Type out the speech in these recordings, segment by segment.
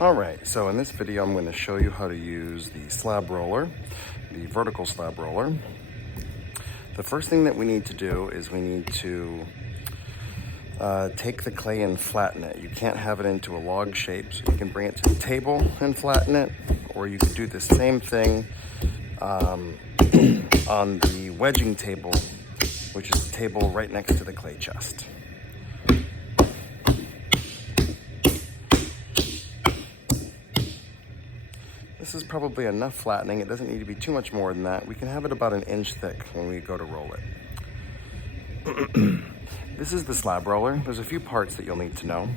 Alright, so in this video I'm going to show you how to use the slab roller, the vertical slab roller. The first thing that we need to do is we need to take the clay and flatten it. You can't have it into a log shape, so you can bring it to the table and flatten it, or you can do the same thing on the wedging table, which is the table right next to the clay chest. This is probably enough flattening. It doesn't need to be too much more than that. We can have it about an inch thick when we go to roll it. This is the slab roller. There's a few parts that you'll need to know.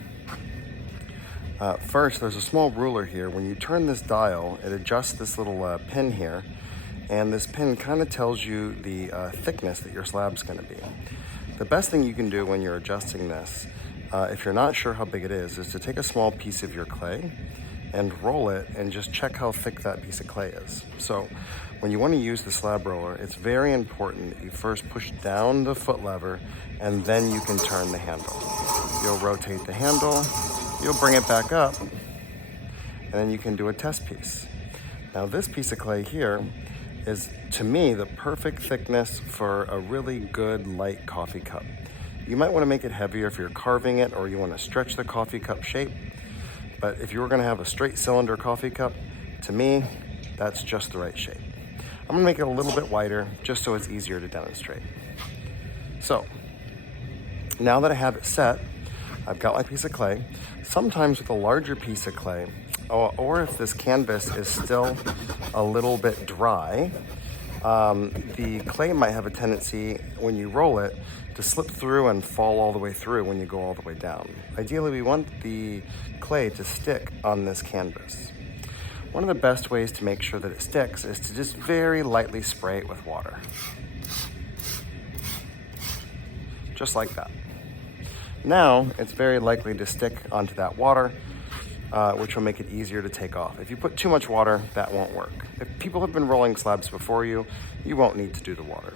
First, there's a small ruler here. When you turn this dial, it adjusts this little pin here, and this pin kind of tells you the thickness that your slab's going to be. The best thing you can do when you're adjusting this, if you're not sure how big it is to take a small piece of your clay and roll it and just check how thick that piece of clay is. So when you want to use the slab roller, it's very important that you first push down the foot lever and then you can turn the handle. You'll rotate the handle, you'll bring it back up, and then you can do a test piece. Now this piece of clay here is, to me, the perfect thickness for a really good light coffee cup. You might want to make it heavier if you're carving it or you want to stretch the coffee cup shape. But if you were going to have a straight cylinder coffee cup, to me, that's just the right shape. I'm going to make it a little bit wider just so it's easier to demonstrate. So, now that I have it set, I've got my piece of clay. Sometimes with a larger piece of clay, or if this canvas is still a little bit dry, the clay might have a tendency, when you roll it, to slip through and fall all the way through when you go all the way down. Ideally, we want the clay to stick on this canvas. One of the best ways to make sure that it sticks is to just very lightly spray it with water. Just like that. Now, it's very likely to stick onto that water, which will make it easier to take off. If you put too much water, that won't work. If people have been rolling slabs before you, you won't need to do the water.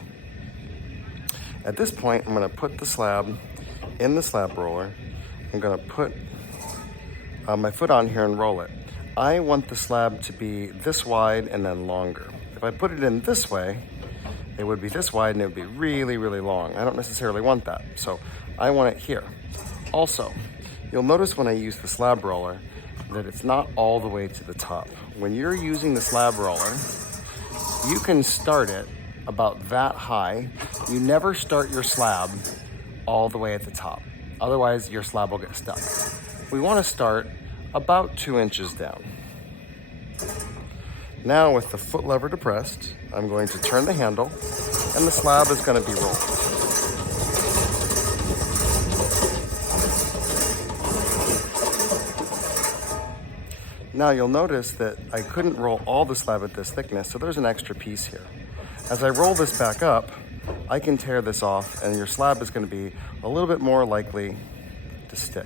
At this point, I'm going to put the slab in the slab roller. I'm going to put my foot on here and roll it. I want the slab to be this wide and then longer. If I put it in this way, it would be this wide and it would be really, really long. I don't necessarily want that, so I want it here. Also, you'll notice when I use the slab roller that it's not all the way to the top. When you're using the slab roller, you can start it about that high. You never start your slab all the way at the top. Otherwise, your slab will get stuck. We want to start about 2 inches down. Now, with the foot lever depressed, I'm going to turn the handle, and the slab is going to be rolled. Now, you'll notice that I couldn't roll all the slab at this thickness, so there's an extra piece here. As I roll this back up, I can tear this off and your slab is going to be a little bit more likely to stick.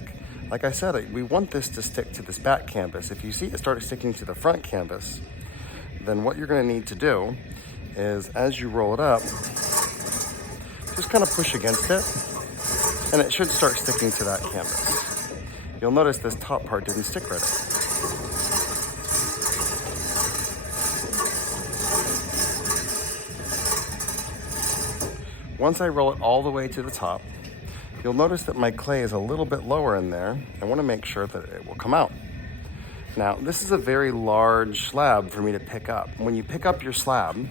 Like I said, we want this to stick to this back canvas. If you see it start sticking to the front canvas, then what you're going to need to do is, as you roll it up, just kind of push against it, and it should start sticking to that canvas. You'll notice this top part didn't stick right away. Once I roll it all the way to the top, you'll notice that my clay is a little bit lower in there. I want to make sure that it will come out. Now, this is a very large slab for me to pick up. When you pick up your slab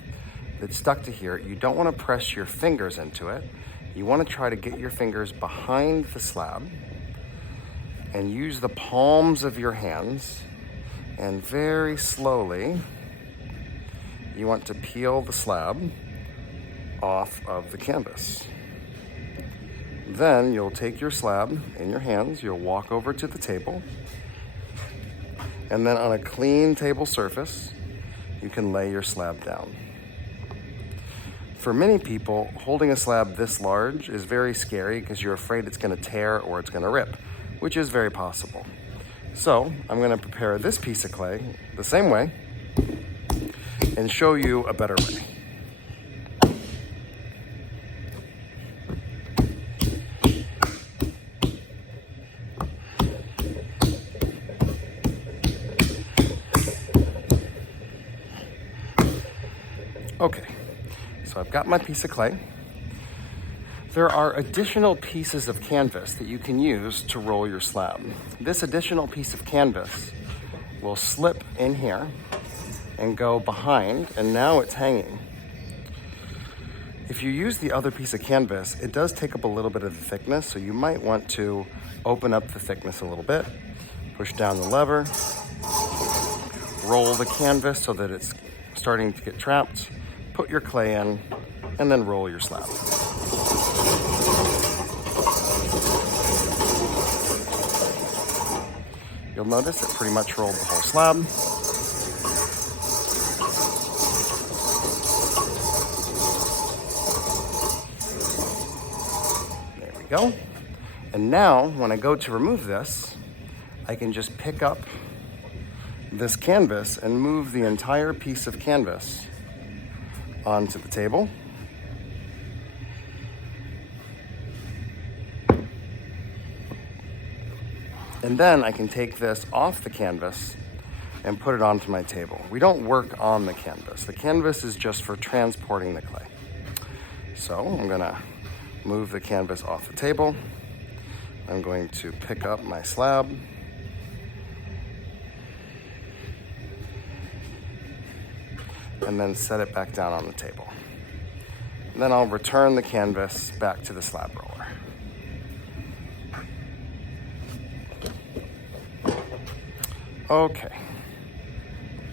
that's stuck to here, you don't want to press your fingers into it. You want to try to get your fingers behind the slab and use the palms of your hands, and very slowly, you want to peel the slab off of the canvas. Then you'll take your slab in your hands, you'll walk over to the table, and then on a clean table surface, you can lay your slab down. For many people, holding a slab this large is very scary because you're afraid it's going to tear or it's going to rip, which is very possible. So I'm going to prepare this piece of clay the same way and show you a better way. Okay, so I've got my piece of clay. There are additional pieces of canvas that you can use to roll your slab. This additional piece of canvas will slip in here and go behind, and now it's hanging. If you use the other piece of canvas, it does take up a little bit of the thickness, so you might want to open up the thickness a little bit, push down the lever, roll the canvas so that it's starting to get trapped, put your clay in, and then roll your slab. You'll notice it pretty much rolled the whole slab. There we go. And now, when I go to remove this, I can just pick up this canvas and move the entire piece of canvas onto the table. And then I can take this off the canvas and put it onto my table. We don't work on the canvas. The canvas is just for transporting the clay. So I'm gonna move the canvas off the table. I'm going to pick up my slab. And then set it back down on the table. And then I'll return the canvas back to the slab roller. Okay,